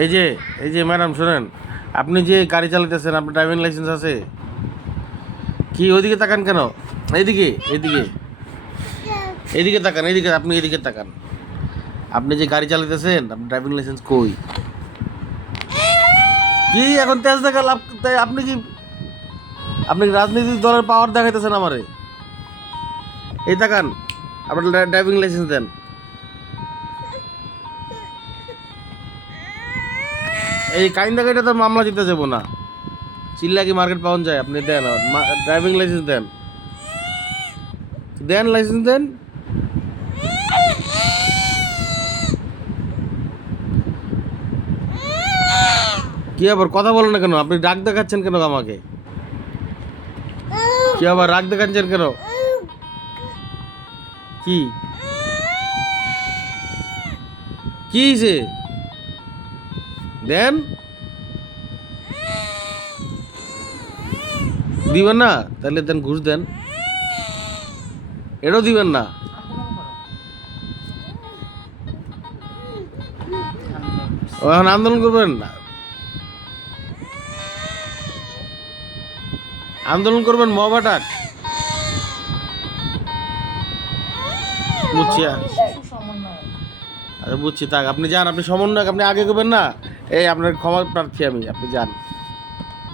এই যে এই যে ম্যাডাম শোনেন, আপনি যে গাড়ি চালাতেছেন আপনার ড্রাইভিং লাইসেন্স আছে কি? ওইদিকে তাকান কেন? এইদিকে এইদিকে এইদিকে তাকান, এইদিকে আপনি এদিকে তাকান। আপনি যে গাড়ি চালাতেছেন আপনার ড্রাইভিং লাইসেন্স কই? কি এখন তেজ দেখা লাভ? আপনি কি আপনি রাজনৈতিক দলের পাওয়ার দেখাইতেছেন আমারে? এই তাকান, আপনার ড্রাইভিং লাইসেন্স দেন। এই কাইন্দা গাড়িটা তো মামলা দিতে যাবো না, চিল্লা কি মার্কেট পাওয়া যায়? আপনি দেন ড্রাইভিং লাইসেন্স দেন, দেন লাইসেন্স দেন। কি আবার কথা বলেন না কেন? আপনি রাগ দেখাচ্ছেন কেন আমাকে? কি আবার রাগ দেখাচ্ছেন কেন? কি কি হয়েছে? দেন, দিবেন না? তাহলে দেন, ঘুষ দেন। এটাও দিবেন না? ও এখন আন্দোলন করবেন না? আন্দোলন করবেন মব অ্যাটাক? বুঝছি, আচ্ছা বুঝছি। থাক, আপনি যান, আপনি সমন্বয়ক, আপনি আগে করবেন না। এই আপনার ক্ষমা প্রার্থী আমি, আপনি যান।